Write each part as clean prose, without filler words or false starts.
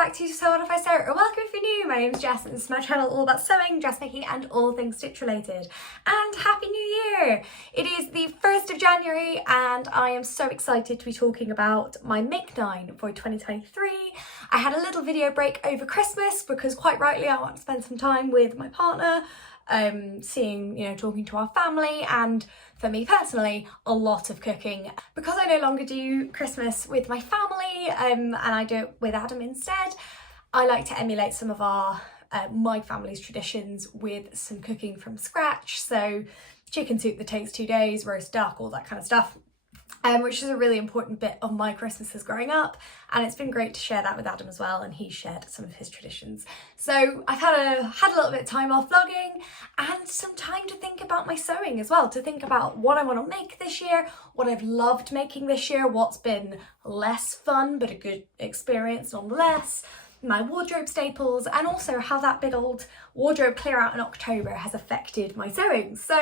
back to So What If I Sew, or welcome if you're new. My name's Jess and this is my channel all about sewing, dressmaking and all things stitch related. And Happy New Year! It is the 1st of January and I am so excited to be talking about my Make 9 for 2023. I had a little video break over Christmas because quite rightly I want to spend some time with my partner, talking to our family, and for me personally, a lot of cooking. Because I no longer do Christmas with my family and I do it with Adam instead, I like to emulate some of my family's traditions with some cooking from scratch. So chicken soup that takes 2 days, roast duck, all that kind of stuff. Which is a really important bit of my Christmases growing up, and it's been great to share that with Adam as well, and he shared some of his traditions. So I've had a little bit of time off vlogging and some time to think about my sewing as well, to think about what I want to make this year, what I've loved making this year, what's been less fun but a good experience nonetheless, my wardrobe staples, and also how that big old wardrobe clear out in October has affected my sewing. So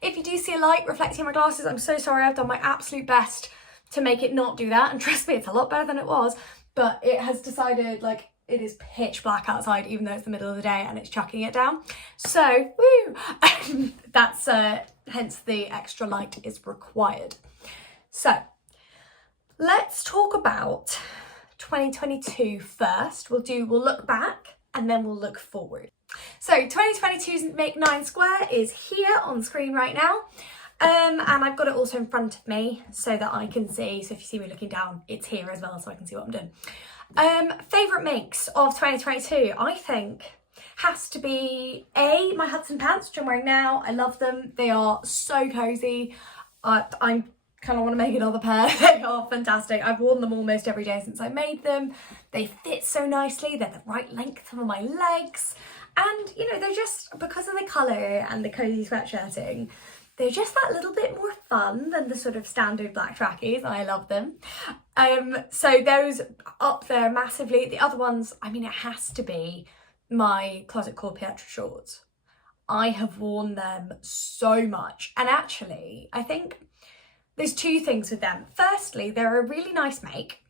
if you do see a light reflecting in my glasses, I'm so sorry. I've done my absolute best to make it not do that, and trust me, it's a lot better than it was, but it has decided, like, it is pitch black outside even though it's the middle of the day and it's chucking it down. So woo! That's hence the extra light is required. So let's talk about 2022 first. We'll look back and then we'll look forward. So 2022's Make 9 square is here on screen right now, and I've got it also in front of me so that I can see. So if you see me looking down, it's here as well so I can see what I'm doing. Favourite makes of 2022, I think, has to be my Hudson pants, which I'm wearing now. I love them. They are so cosy. I'm kind of want to make another pair. They are fantastic. I've worn them almost every day since I made them. They fit so nicely. They're the right length for my legs. And, you know, they're just, because of the colour and the cosy sweatshirting, they're just that little bit more fun than the sort of standard black trackies, and I love them. So those up there massively. The other ones, I mean, it has to be my Closet Core Pietra shorts. I have worn them so much. And actually, I think there's two things with them. Firstly, they're a really nice make.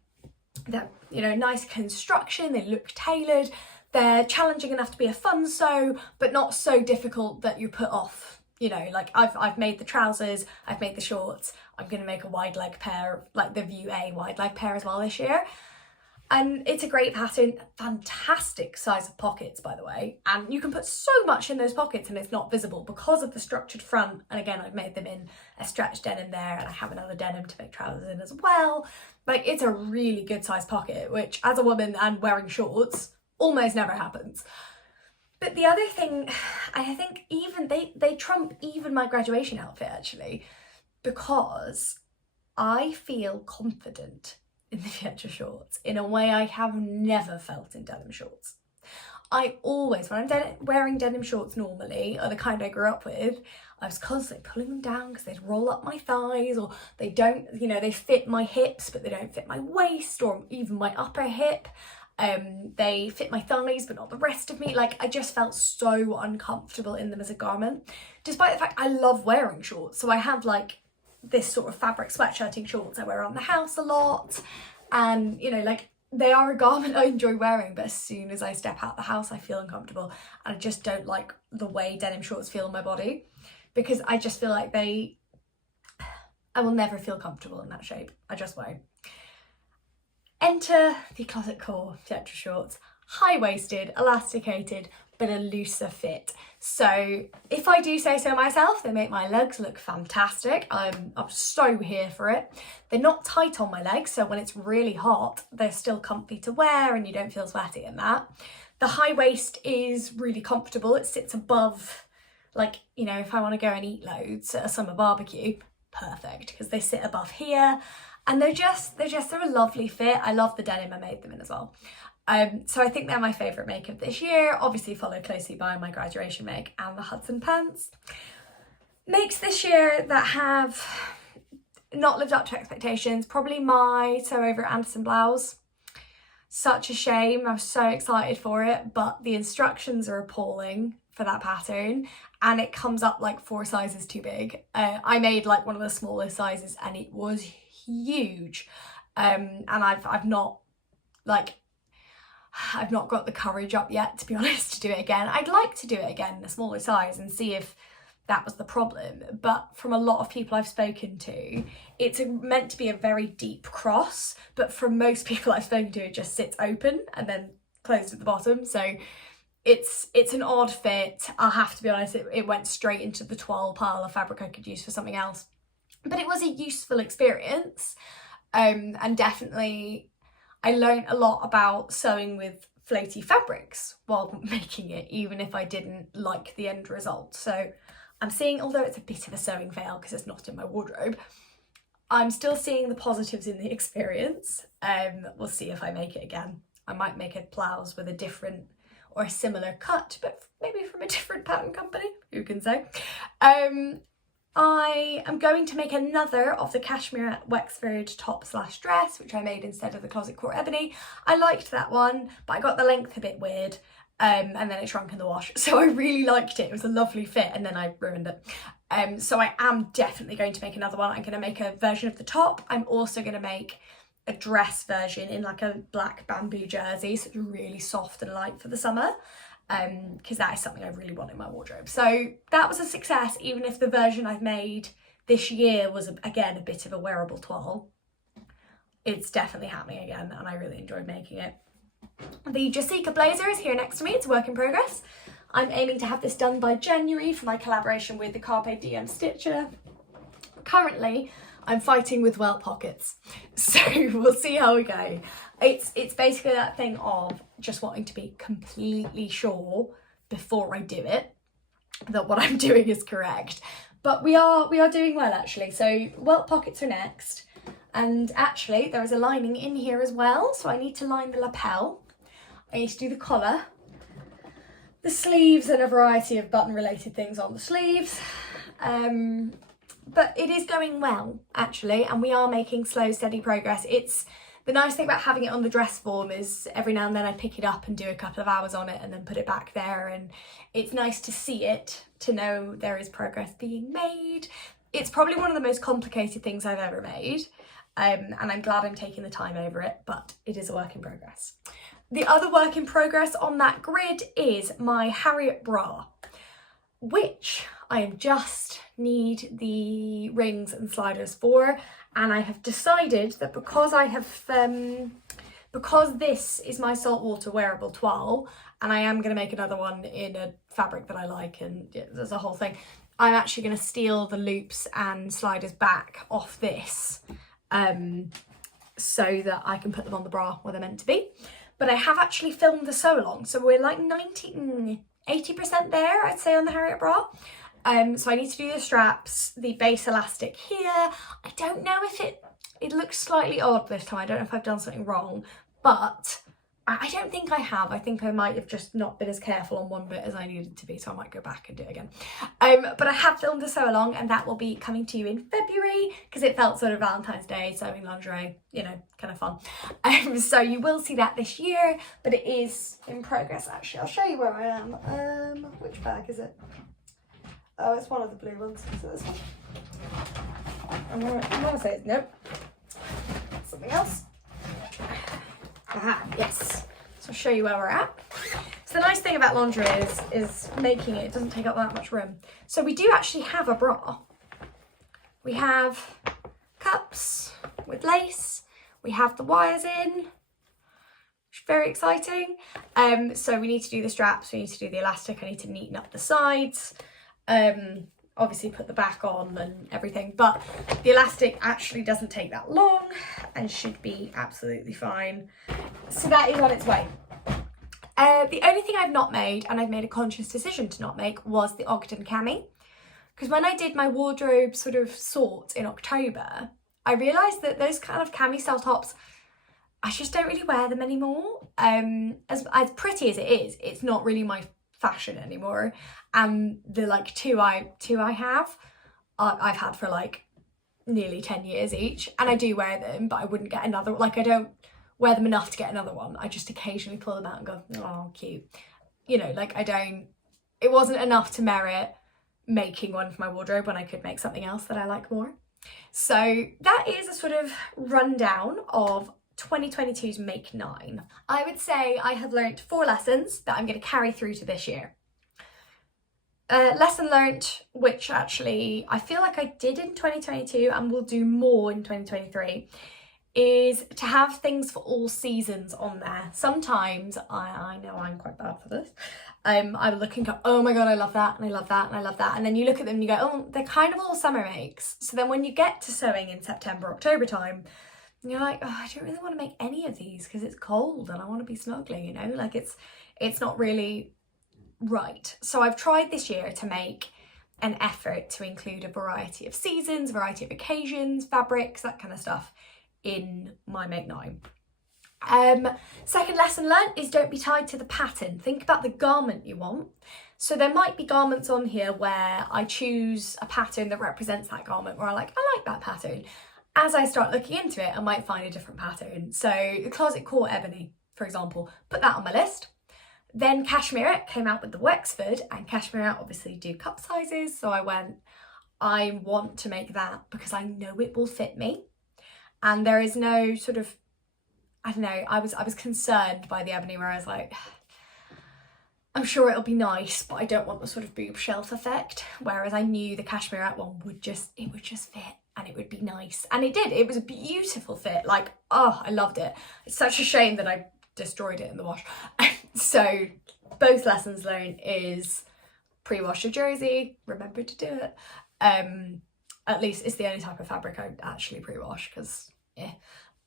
They're, you know, nice construction, they look tailored, they're challenging enough to be a fun sew, but not so difficult that you're put off. You know, like I've made the trousers, I've made the shorts, I'm gonna make a wide leg pair, like the View A wide leg pair as well this year. And it's a great pattern, fantastic size of pockets, by the way. And you can put so much in those pockets and it's not visible because of the structured front. And again, I've made them in a stretch denim there, and I have another denim to make trousers in as well. Like, it's a really good size pocket, which as a woman and wearing shorts, almost never happens. But the other thing, I think even they trump even my graduation outfit actually, because I feel confident in the Pietra shorts in a way I have never felt in denim shorts. I always, when I'm wearing denim shorts normally, or the kind I grew up with, I was constantly pulling them down because they'd roll up my thighs, or they don't, you know, they fit my hips but they don't fit my waist or even my upper hip. They fit my thighs but not the rest of me. Like, I just felt so uncomfortable in them as a garment, despite the fact I love wearing shorts. So I have like this sort of fabric sweatshirting shorts I wear around the house a lot, and you know, like, they are a garment I enjoy wearing, but as soon as I step out the house I feel uncomfortable, and I just don't like the way denim shorts feel on my body, because I just feel like I will never feel comfortable in that shape. I just won't. Enter the Closet Core Pietra shorts, high-waisted, elasticated, but a looser fit. So if I do say so myself, they make my legs look fantastic. I'm so here for it. They're not tight on my legs, so when it's really hot, they're still comfy to wear and you don't feel sweaty in that. The high waist is really comfortable. It sits above, like, you know, if I want to go and eat loads at a summer barbecue, perfect, because they sit above here. And they're a lovely fit. I love the denim I made them in as well. So I think they're my favourite make of this year, obviously followed closely by my graduation make and the Hudson pants. Makes this year that have not lived up to expectations, probably my Sew Over Anderson blouse. Such a shame, I was so excited for it, but the instructions are appalling for that pattern and it comes up like 4 sizes too big. I made like one of the smallest sizes and it was huge. And I've not, like, I've not got the courage up yet, to be honest, to do it again. I'd like to do it again in a smaller size and see if that was the problem, but from a lot of people I've spoken to, it's meant to be a very deep cross, but from most people I've spoken to, it just sits open and then closed at the bottom. So it's an odd fit. I'll have to be honest, it went straight into the toile pile of fabric I could use for something else. But it was a useful experience, and definitely I learned a lot about sewing with floaty fabrics while making it, even if I didn't like the end result. So I'm seeing, although it's a bit of a sewing fail because it's not in my wardrobe, I'm still seeing the positives in the experience. We'll see if I make it again. I might make a blouse with a different or a similar cut, but maybe from a different pattern company, who can say. I am going to make another of the cashmere Wexford top/dress, which I made instead of the Closet Core Ebony. I liked that one, but I got the length a bit weird, and then it shrunk in the wash. So I really liked it. It was a lovely fit, and then I ruined it. So I am definitely going to make another one. I'm going to make a version of the top. I'm also going to make a dress version in like a black bamboo jersey, so it's really soft and light for the summer. Because that is something I really want in my wardrobe. So that was a success, even if the version I've made this year was, again, a bit of a wearable toile. It's definitely happening again, and I really enjoyed making it. The Jessica blazer is here next to me. It's a work in progress. I'm aiming to have this done by January for my collaboration with the Carpe Diem Stitcher. Currently, I'm fighting with welt pockets, so we'll see how we go. It's basically that thing of just wanting to be completely sure before I do it that what I'm doing is correct. But we are doing well, actually. So welt pockets are next, and actually there is a lining in here as well, so I need to line the lapel. I need to do the collar, the sleeves, and a variety of button related things on the sleeves. But it is going well, actually, and we are making slow, steady progress. It's the nice thing about having it on the dress form is every now and then I pick it up and do a couple of hours on it and then put it back there, and it's nice to see it, to know there is progress being made. It's probably one of the most complicated things I've ever made, and I'm glad I'm taking the time over it, but it is a work in progress. The other work in progress on that grid is my Harriet bra, which I just need the rings and sliders for, and I have decided that because because this is my saltwater wearable toile, and I am going to make another one in a fabric that I like, and there's a whole thing, I'm actually going to steal the loops and sliders back off this, so that I can put them on the bra where they're meant to be. But I have actually filmed the sew along, so we're like 80% there, I'd say, on the Harriet bra. So I need to do the straps, the base elastic here. I don't know if it looks slightly odd this time. I don't know if I've done something wrong, but I don't think I have. I think I might have just not been as careful on one bit as I needed to be, so I might go back and do it again. But I have filmed the sew along, and that will be coming to you in February, because it felt sort of Valentine's Day, sewing lingerie, you know, kind of fun. So you will see that this year, but it is in progress. Actually, I'll show you where I am. Which bag is it? Oh, it's one of the blue ones. Is it this one? I'm gonna say it's nope. Something else. Aha, yes. So I'll show you where we're at. So the nice thing about lingerie is making it doesn't take up that much room. So we do actually have a bra. We have cups with lace. We have the wires in, which is very exciting. So we need to do the straps. We need to do the elastic. I need to neaten up the sides. Obviously put the back on and everything, but the elastic actually doesn't take that long and should be absolutely fine. So that is on its way. The only thing I've not made, and I've made a conscious decision to not make, was the Ogden cami. Because when I did my wardrobe sort of sort in October, I realised that those kind of cami style tops, I just don't really wear them anymore. As pretty as it is, it's not really my fashion anymore. And the like two I have, I've had for like nearly 10 years each, and I do wear them, but I wouldn't get another, like I don't wear them enough to get another one. I just occasionally pull them out and go, oh cute, you know, like it wasn't enough to merit making one for my wardrobe when I could make something else that I like more. So that is a sort of rundown of 2022's Make 9. I would say I have learnt 4 lessons that I'm going to carry through to this year. Lesson learnt, which actually I feel like I did in 2022 and will do more in 2023, is to have things for all seasons on there. Sometimes, I know I'm quite bad for this, I will look and go, oh my god, I love that, and I love that, and I love that, and then you look at them and you go, oh, they're kind of all summer makes. So then when you get to sewing in September, October time, you're like, oh, I don't really want to make any of these because it's cold and I want to be snuggly, you know, like it's not really right. So I've tried this year to make an effort to include a variety of seasons, variety of occasions, fabrics, that kind of stuff in my Make 9. Second lesson learnt is don't be tied to the pattern. Think about the garment you want. So there might be garments on here where I choose a pattern that represents that garment, where I like that pattern. As I start looking into it, I might find a different pattern. So the Closet Core Ebony, for example, put that on my list. Then Cashmere came out with the Wexford, and Cashmere obviously do cup sizes. So I went, I want to make that because I know it will fit me. And there is no sort of, I don't know, I was concerned by the Ebony, where I was like, I'm sure it'll be nice, but I don't want the sort of boob shelf effect. Whereas I knew the Cashmere one would just fit and it would be nice. And it did. It was a beautiful fit. Like, oh, I loved it. It's such a shame that I destroyed it in the wash. So both lessons learned is pre-wash your jersey. Remember to do it. At least it's the only type of fabric I actually pre-wash, because yeah.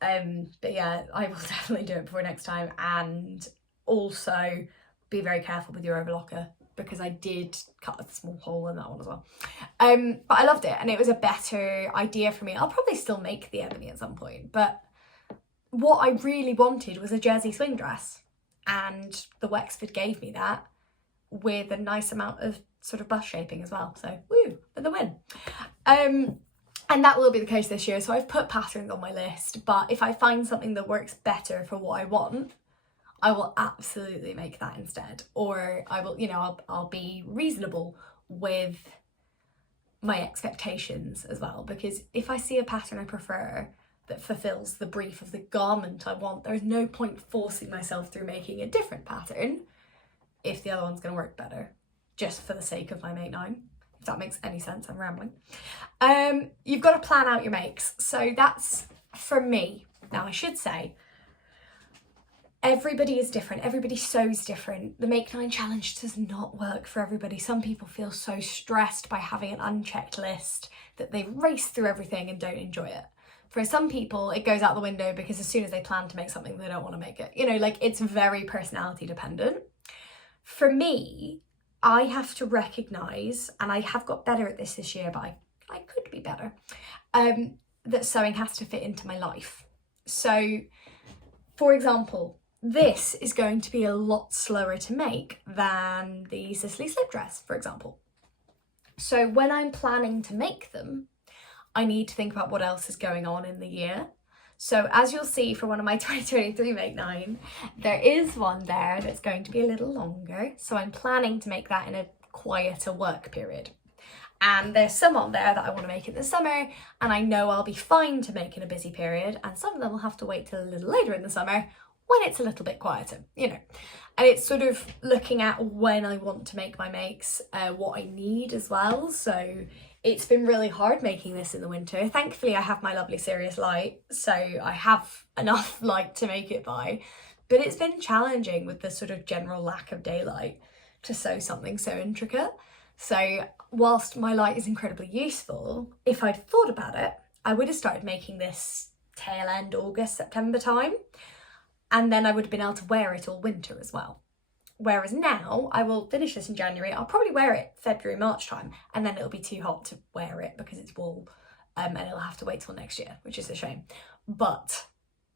But yeah, I will definitely do it before next time. And also be very careful with your overlocker, because I did cut a small hole in that one as well. But I loved it, and it was a better idea for me. I'll probably still make the Ebony at some point, but what I really wanted was a jersey swing dress, and the Wexford gave me that with a nice amount of sort of bust shaping as well. So woo, for the win. And that will be the case this year. So I've put patterns on my list, but if I find something that works better for what I want, I will absolutely make that instead. Or I will, you know, I'll be reasonable with my expectations as well, because if I see a pattern I prefer that fulfills the brief of the garment I want, there's no point forcing myself through making a different pattern if the other one's going to work better, just for the sake of my Make 9. If that makes any sense, I'm rambling. You've got to plan out your makes. So that's for me. Now I should say, everybody is different. Everybody sews different. The Make 9 challenge does not work for everybody. Some people feel so stressed by having an unchecked list that they race through everything and don't enjoy it. For some people, it goes out the window because as soon as they plan to make something, they don't want to make it. You know, like, it's very personality dependent. For me, I have to recognise, and I have got better at this year, but I could be better, that sewing has to fit into my life. So, for example, this is going to be a lot slower to make than the Sicily slip dress, for example. So when I'm planning to make them, I need to think about what else is going on in the year. So as you'll see for one of my 2023 Make 9, there is one there that's going to be a little longer. So I'm planning to make that in a quieter work period. And there's some on there that I want to make in the summer, and I know I'll be fine to make in a busy period, and some of them will have to wait till a little later in the summer when it's a little bit quieter, you know. And it's sort of looking at when I want to make my makes, what I need as well. So it's been really hard making this in the winter. Thankfully, I have my lovely Sirius light, so I have enough light to make it by. But it's been challenging with the sort of general lack of daylight to sew something so intricate. So whilst my light is incredibly useful, if I'd thought about it, I would have started making this tail end August, September time. And then I would have been able to wear it all winter as well. Whereas now, I will finish this in January, I'll probably wear it February, March time, and then it'll be too hot to wear it because it's wool, and it'll have to wait till next year, which is a shame. But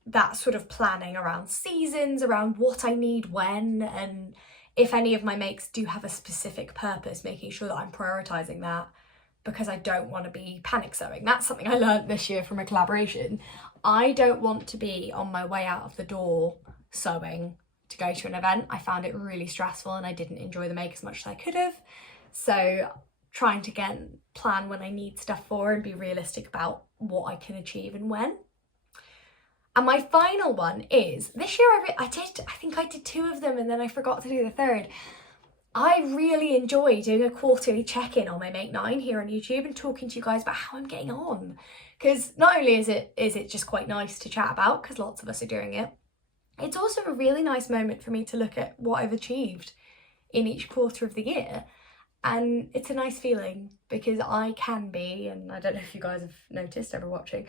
that sort of planning around seasons, around what I need when, and if any of my makes do have a specific purpose, making sure that I'm prioritising that, because I don't want to be panic sewing. That's something I learned this year from a collaboration. I don't want to be on my way out of the door sewing to go to an event. I found it really stressful and I didn't enjoy the make as much as I could have. So trying to plan when I need stuff for and be realistic about what I can achieve and when. And my final one is, this year I think I did 2 of them and then I forgot to do the third. I really enjoy doing a quarterly check-in on my Make 9 here on YouTube and talking to you guys about how I'm getting on. Because not only is it just quite nice to chat about, because lots of us are doing it, it's also a really nice moment for me to look at what I've achieved in each quarter of the year. And it's a nice feeling because I can be, and I don't know if you guys have noticed ever watching,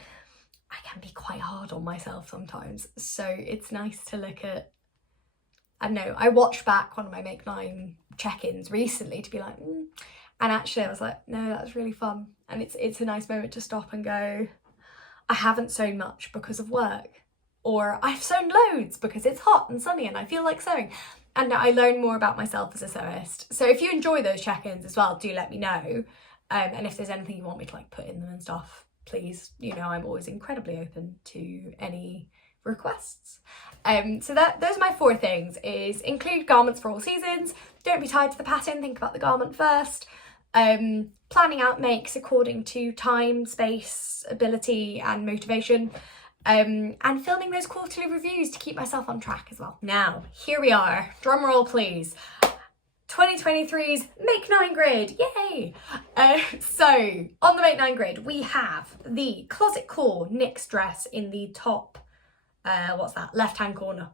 I can be quite hard on myself sometimes. So it's nice to look at, I don't know, I watched back one of my Make 9 check-ins recently to be like, and actually I was like, no, that was really fun. And it's a nice moment to stop and go, I haven't sewn much because of work, or I've sewn loads because it's hot and sunny and I feel like sewing. And I learn more about myself as a sewist. So if you enjoy those check-ins as well, do let me know. And if there's anything you want me to like put in them and stuff, please, you know, I'm always incredibly open to any requests. So those are my 4 things, is include garments for all seasons, don't be tied to the pattern, think about the garment first, planning out makes according to time, space, ability and motivation, and filming those quarterly reviews to keep myself on track as well. Now, here we are, drum roll please. 2023's Make 9 grid, yay! So, on the Make 9 grid, we have the Closet Core NYX dress in the top, left-hand corner.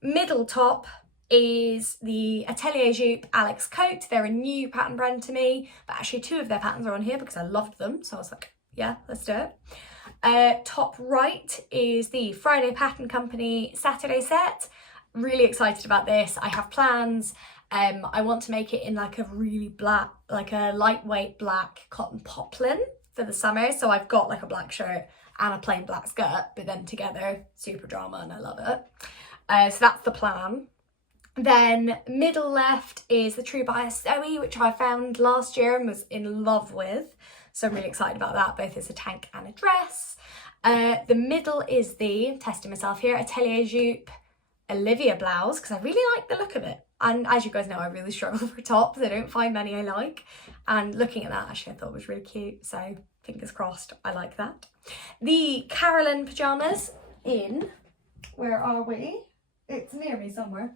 Middle top is the Atelier Jupe Alex coat. They're a new pattern brand to me, but actually 2 of their patterns are on here because I loved them, so I was like, yeah, let's do it. Top right is the Friday Pattern Company Saturday set. Really excited about this. I have plans. I want to make it in like a really black, like a lightweight black cotton poplin for the summer. So I've got like a black shirt and a plain black skirt, but then together, super drama, and I love it. So that's the plan. Then middle left is the True Bias Zoe, which I found last year and was in love with. So I'm really excited about that, both as a tank and a dress. The middle is the, testing myself here, Atelier Jupe Olivia blouse, because I really like the look of it. And as you guys know, I really struggle for tops. I don't find many I like. And looking at that, actually, I thought it was really cute. So fingers crossed, I like that. The Carolyn pyjamas in, where are we? It's near me somewhere.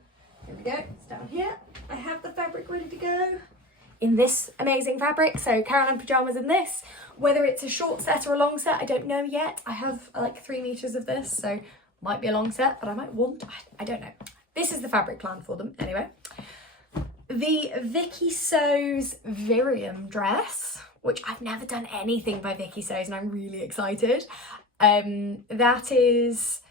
Here we go, it's down here. I have the fabric ready to go in this amazing fabric. So Carolyn pyjamas in this. Whether it's a short set or a long set, I don't know yet. I have like 3 meters of this, so might be a long set, but I might want, I don't know. This is the fabric plan for them, anyway. The VikiSews Viriam dress, which I've never done anything by VikiSews and I'm really excited. That is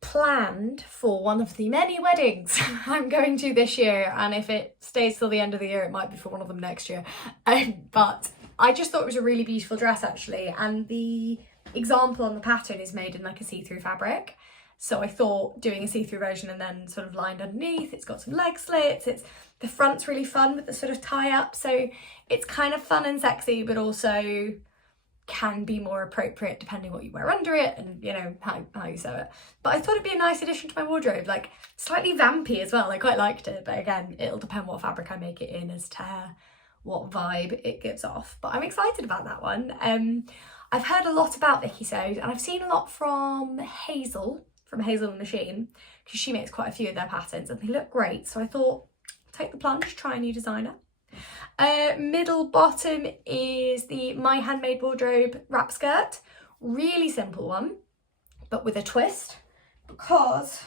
planned for one of the many weddings I'm going to this year, and if it stays till the end of the year, it might be for one of them next year. But I just thought it was a really beautiful dress actually, and the example on the pattern is made in like a see-through fabric. So I thought doing a see-through version and then sort of lined underneath, it's got some leg slits, the front's really fun with the sort of tie up, so it's kind of fun and sexy, but also can be more appropriate depending what you wear under it and, you know, how you sew it. But I thought it'd be a nice addition to my wardrobe, like slightly vampy as well. I quite liked it, but again, it'll depend what fabric I make it in as to what vibe it gives off. But I'm excited about that one. I've heard a lot about VikiSews and I've seen a lot from Hazel the Machine, because she makes quite a few of their patterns and they look great. So I thought, take the plunge, try a new designer. Middle bottom is the My Handmade wardrobe wrap skirt. Really simple one, but with a twist, because,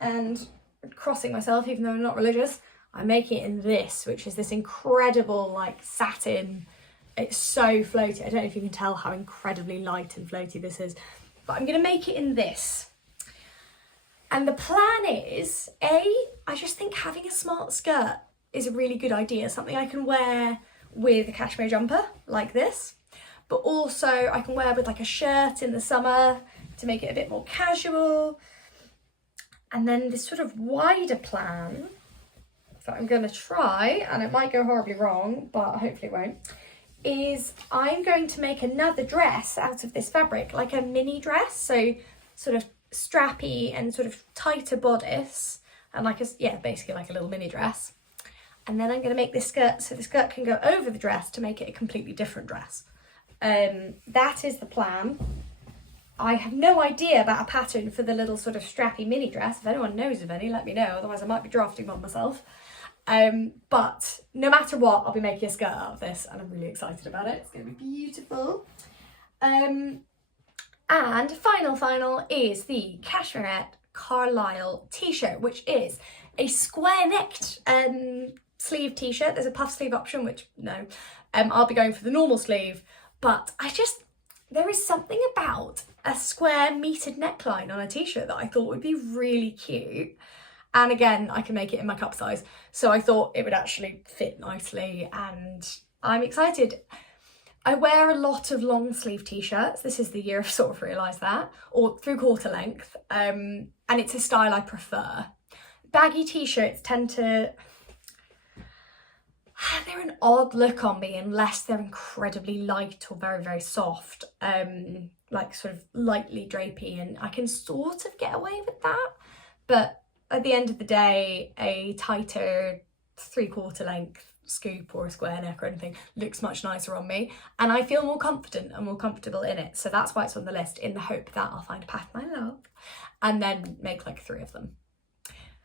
and crossing myself even though I'm not religious, I'm making it in this, which is this incredible like satin. It's so floaty. I don't know if you can tell how incredibly light and floaty this is, but I'm going to make it in this. And the plan is, I just think having a smart skirt is a really good idea. Something I can wear with a cashmere jumper like this, but also I can wear with like a shirt in the summer to make it a bit more casual. And then this sort of wider plan that I'm going to try, and it might go horribly wrong, but hopefully it won't, is I'm going to make another dress out of this fabric, like a mini dress, so sort of strappy and sort of tighter bodice, and like a, yeah, basically like a little mini dress. And then I'm going to make this skirt so the skirt can go over the dress to make it a completely different dress. That is the plan. I have no idea about a pattern for the little sort of strappy mini dress. If anyone knows of any, let me know, otherwise I might be drafting one myself. But no matter what, I'll be making a skirt out of this, and I'm really excited about it. It's going to be beautiful. And final is the Cashmerette Carlyle t-shirt, which is a square-necked sleeve t-shirt. There's a puff sleeve option, which no, I'll be going for the normal sleeve, but there is something about a square metered neckline on a t-shirt that I thought would be really cute. And again, I can make it in my cup size, so I thought it would actually fit nicely, and I'm excited. I wear a lot of long sleeve t-shirts. This is the year I've sort of realised that, or through quarter length, and it's a style I prefer. Baggy t-shirts tend to, they're an odd look on me unless they're incredibly light or very, very soft, like sort of lightly drapey, and I can sort of get away with that. But at the end of the day, a tighter 3/4 length scoop or a square neck or anything looks much nicer on me, and I feel more confident and more comfortable in it. So that's why it's on the list, in the hope that I'll find a pattern I love and then make like 3 of them.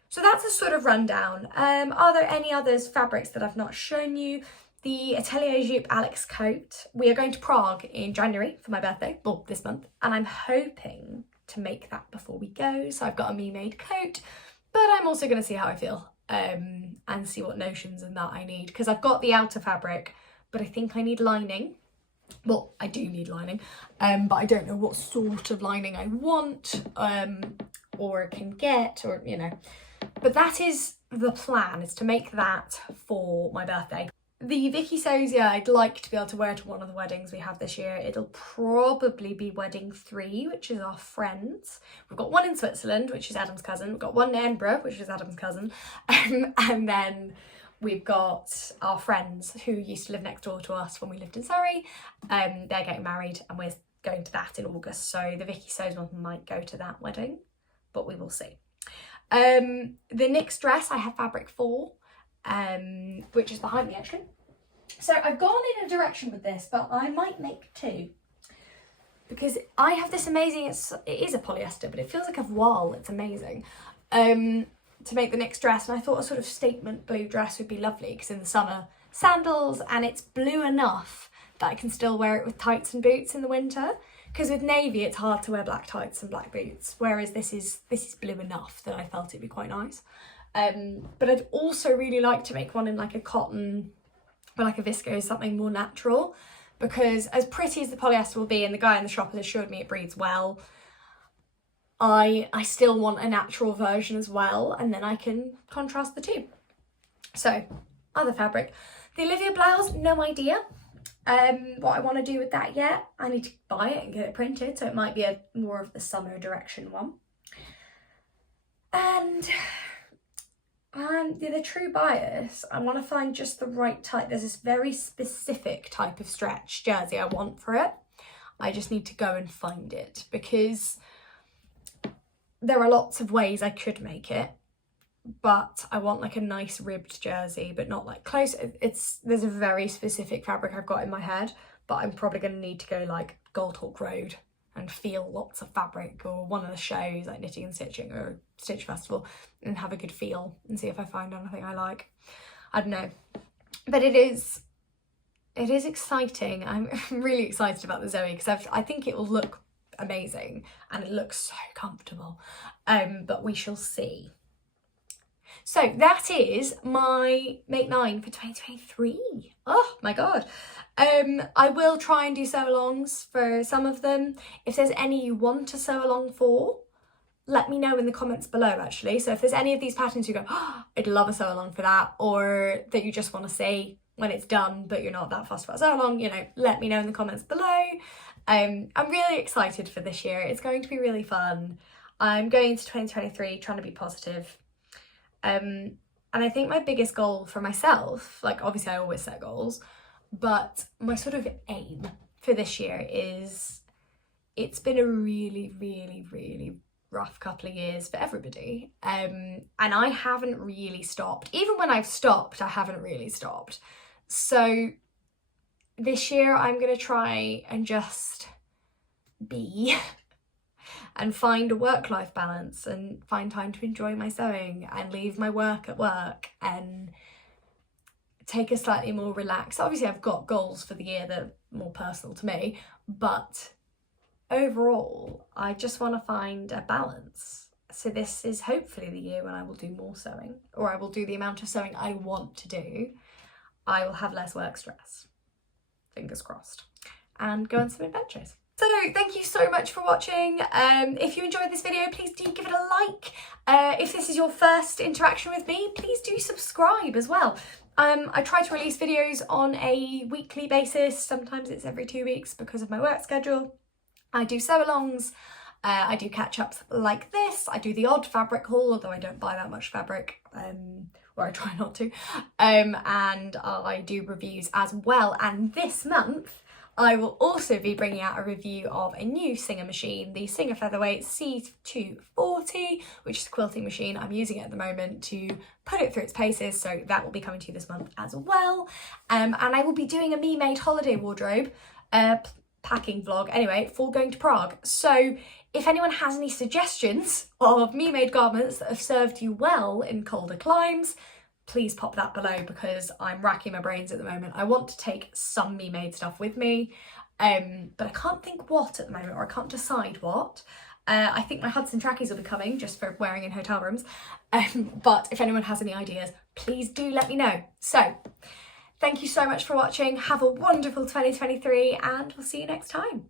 So that's a sort of rundown. Are there any others fabrics that I've not shown you? The Atelier Jupe Alex coat. We are going to Prague in January for my birthday, well, this month, and I'm hoping to make that before we go. So I've got a me-made coat, but I'm also going to see how I feel and see what notions and that I need, because I've got the outer fabric, but I think I need lining. Well, I do need lining, but I don't know what sort of lining I want or can get, or, you know. But that is the plan, is to make that for my birthday. The VikiSews, yeah, I'd like to be able to wear to one of the weddings we have this year. It'll probably be wedding 3, which is our friends. We've got one in Switzerland, which is Adam's cousin. We've got one in Edinburgh, which is Adam's cousin. And then we've got our friends who used to live next door to us when we lived in Surrey. They're getting married and we're going to that in August. So the VikiSews one might go to that wedding, but we will see. The next dress I have fabric for, which is behind me actually. So I've gone in a direction with this, but I might make 2, because I have this amazing, it is a polyester, but it feels like a voile. It's amazing, to make the next dress. And I thought a sort of statement blue dress would be lovely, because in the summer, sandals, and it's blue enough that I can still wear it with tights and boots in the winter. Because with navy, it's hard to wear black tights and black boots, whereas this is blue enough that I felt it'd be quite nice. But I'd also really like to make one in like a cotton or like a viscose, something more natural, because as pretty as the polyester will be, and the guy in the shop has assured me it breathes well, I still want a natural version as well, and then I can contrast the two. So, other fabric. The Olivia blouse, no idea what I want to do with that yet. I need to buy it and get it printed, so it might be more of the summer direction one. And the true bias, I want to find just the right type. There's this very specific type of stretch jersey I want for it. I just need to go and find it, because there are lots of ways I could make it, but I want like a nice ribbed jersey, but not like close. There's a very specific fabric I've got in my head, but I'm probably going to need to go like Goldhawk Road and feel lots of fabric, or one of the shows like Knitting and Stitching or Stitch Festival, and have a good feel and see if I find anything I like. I don't know, but it is exciting. I'm really excited about the Zoe, because I think it will look amazing and it looks so comfortable, but we shall see. So that is my Make 9 for 2023. Oh my god. I will try and do sew-alongs for some of them. If there's any you want to sew along for, let me know in the comments below actually. So if there's any of these patterns you go, oh, I'd love a sew-along for that, or that you just want to see when it's done but you're not that fussed about sew-along, you know, let me know in the comments below. I'm really excited for this year. It's going to be really fun. I'm going into 2023 trying to be positive. And I think my biggest goal for myself, like obviously I always set goals, but my sort of aim for this year is, it's been a really, really, really rough couple of years for everybody. And I haven't really stopped. Even when I've stopped, I haven't really stopped. So this year I'm going to try and just be and find a work-life balance and find time to enjoy my sewing and leave my work at work and take a slightly more relaxed. Obviously I've got goals for the year that are more personal to me, but overall I just want to find a balance. So this is hopefully the year when I will do more sewing, or I will do the amount of sewing I want to do. I will have less work stress, fingers crossed, and go on some adventures. So thank you so much for watching. If you enjoyed this video, please do give it a like. If this is your first interaction with me, please do subscribe as well. I try to release videos on a weekly basis. Sometimes it's every 2 weeks because of my work schedule. I do sew-alongs. I do catch-ups like this. I do the odd fabric haul, although I don't buy that much fabric, or I try not to. And I do reviews as well. And this month, I will also be bringing out a review of a new Singer machine, the Singer Featherweight C240, which is a quilting machine. I'm using it at the moment to put it through its paces, so that will be coming to you this month as well. And I will be doing a me-made holiday wardrobe packing vlog anyway for going to Prague. So if anyone has any suggestions of me-made garments that have served you well in colder climes, please pop that below, because I'm racking my brains at the moment. I want to take some me-made stuff with me, but I can't think what at the moment, or I can't decide what. I think my Hudson trackies will be coming just for wearing in hotel rooms, but if anyone has any ideas, please do let me know. So thank you so much for watching. Have a wonderful 2023, and we'll see you next time.